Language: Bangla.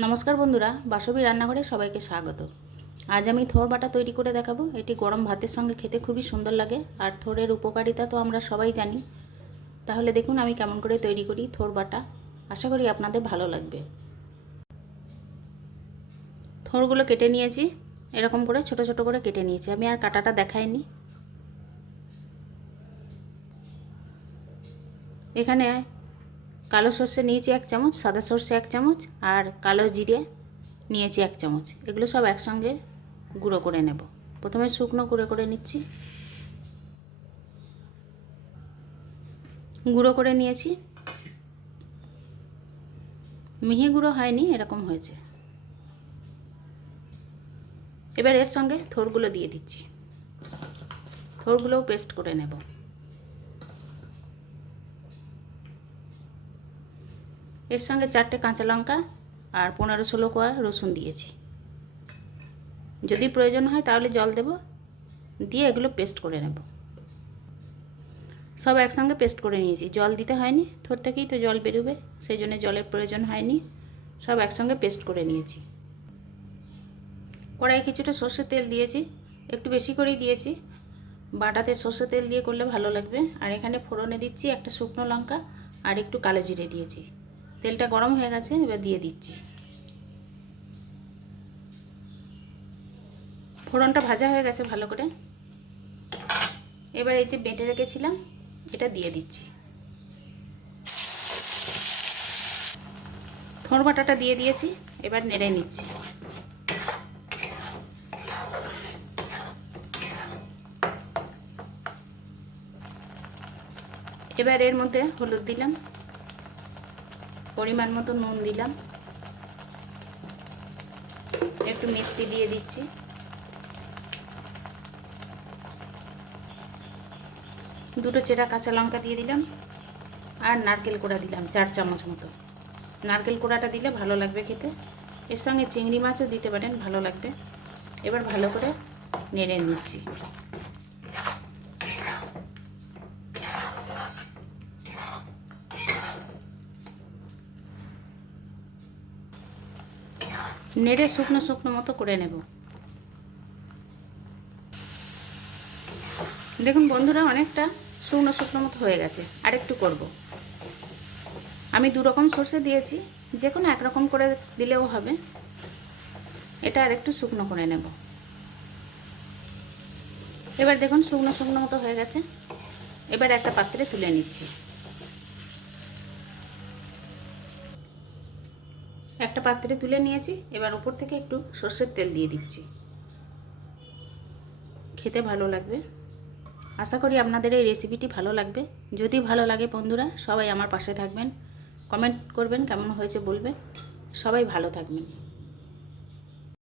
নমস্কার বন্ধুরা, বাসবী রান্নাঘরে সবাইকে স্বাগত। আজ আমি থোর বাটা তৈরি করে দেখাবো। এটি গরম ভাতের সঙ্গে খেতে খুবই সুন্দর লাগে, আর থোরের উপকারিতা তো আমরা সবাই জানি। তাহলে দেখুন আমি কেমন করে তৈরি করি থোর বাটা। আশা করি আপনাদের ভালো লাগবে। থোরগুলো কেটে নিয়েছি, এরকম করে, ছোট ছোট করে কেটে নিয়েছি। আমি আর কাটাটা দেখাইনি। এখানে কালো সর্ষে নিয়েছি এক চামচ, সাদা সর্ষে এক চামচ আর কালো জিরে নিয়েছি এক চামচ। এগুলো সব একসঙ্গে গুঁড়ো করে নেব। প্রথমে শুকনো গুঁড়ো করে নিচ্ছি। গুঁড়ো করে নিয়েছি। মিহি গুঁড়ো হয়নি, এরকম হয়েছে। এবার এর সঙ্গে থোরগুলো দিয়ে দিচ্ছি। থোরগুলোও পেস্ট করে নেব। এর সঙ্গে চারটে কাঁচা লঙ্কা আর পনেরো ষোলো কোয়া রসুন দিয়েছি। যদি প্রয়োজন হয় তাহলে জল দেব, দিয়ে এগুলো পেস্ট করে নেব। সব একসঙ্গে পেস্ট করে নিয়েছি। জল দিতে হয়নি থর থেকেই তো জল বেরোবে, সেই জন্য জলের প্রয়োজন হয়নি। সব একসঙ্গে পেস্ট করে নিয়েছি। কড়াই কিছুটা সর্ষের তেল দিয়েছি, একটু বেশি করেই দিয়েছি। বাটাতে সর্ষের তেল দিয়ে করলে ভালো লাগবে। আর এখানে ফোড়নে দিচ্ছি একটা শুকনো লঙ্কা আর একটু কালো জিরে দিয়েছি। তেলটা গরম হয়ে গেছে, এবার দিয়ে দিচ্ছি। ফোড়নটা ভাজা হয়ে গেছে ভালো করে। এবার এই যে বেটে রেখেছিলাম, এটা দিয়ে দিচ্ছি। থোড় বাটাটা দিয়ে দিয়েছি, এবার নেড়ে নিচ্ছি। এবার এর মধ্যে হলুদ দিলাম। পরিমাণ মতো নুন দিলাম। একটু মিষ্টি দিয়ে দিচ্ছি। দুটো চেরা কাঁচা লঙ্কা দিয়ে দিলাম আর নারকেল কোড়া দিলাম, চার চামচ মতো। নারকেল কোড়াটা দিলে ভালো লাগবে খেতে। এর সঙ্গে চিংড়ি মাছও দিতে পারেন, ভালো লাগবে। এবার ভালো করে নেড়ে নিচ্ছি। নেড়ে শুকনো শুকনো মতো করে নেব। দেখুন বন্ধুরা, অনেকটা শুকনো শুকনো মতো হয়ে গেছে। আর একটু করব। আমি দু রকম সর্ষে দিয়েছি, যে কোনো একরকম করে দিলেও হবে। এটা আর একটু শুকনো করে নেব। এবার দেখুন শুকনো শুকনো মতো হয়ে গেছে। এবার একটা পাত্রে তুলে নিচ্ছি। একটা পাত্রে তুলে নিয়েছি, এবার উপর থেকে একটু সর্ষের তেল দিয়ে দিচ্ছি। খেতে ভালো লাগবে। আশা করি আপনাদের এই রেসিপিটি ভালো লাগবে। যদি ভালো লাগে বন্ধুরা, সবাই আমার পাশে থাকবেন। কমেন্ট করবেন কেমন হয়েছে বলবেন। সবাই ভালো থাকবেন।